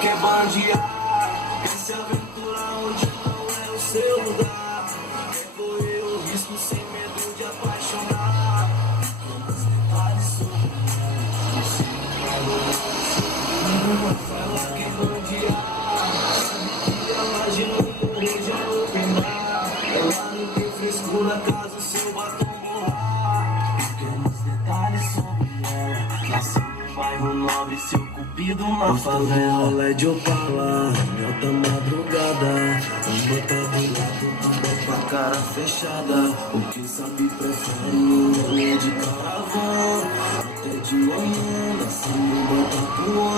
quer bandear, quer se aventurar onde não é o seu lugar. Quer correr o risco sem medo de apaixonar. Todos detalhes sobre ela quer bandear, sabe que a laje não morrer já não queimar. Ela não tem frescura caso o seu batom borrar. Pequenos detalhes sobre ela, nasceu no bairro nobre, seu cupido na favela. LED Opala, alta madrugada, bota do lado do banco com a cara fechada. O que sabe prefere um rolê de caravana, até de manhã, nascendo bota.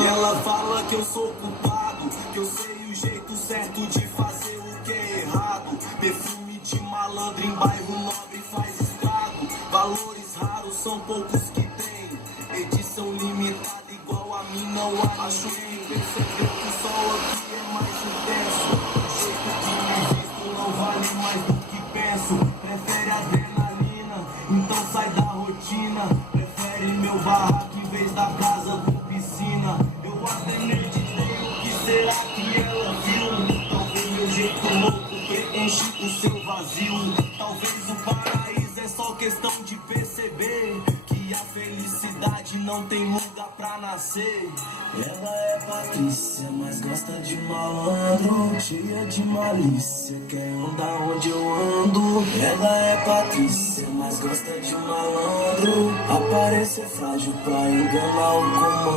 E ela fala que eu sou culpado, que eu sei o jeito certo de fazer o que é errado. Perfume de malandro em bairro nobre faz estrago. Valores raros são poucos que tem, edição limitada igual a mim não há ninguém. Percebeu que o sol aqui é mais intenso, o jeito que me visto não vale mais do que penso. Prefere adrenalina, então sai da rotina. Prefere meu barraco em vez da casa com piscina. Eu até meditei o que será que ela viu. Talvez meu jeito louco preenche o seu vazio. Talvez o paraíso é só questão de perceber que a felicidade não tem lugar pra nascer. Ela é Patrícia, mas gosta de malandro, cheia de malícia, quer andar onde eu ando. Ela é Patrícia, mas gosta de malandro, aparência frágil pra enganar o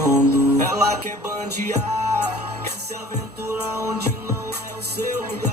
comando. Ela quer bandear, quer se aventurar onde não é o seu lugar.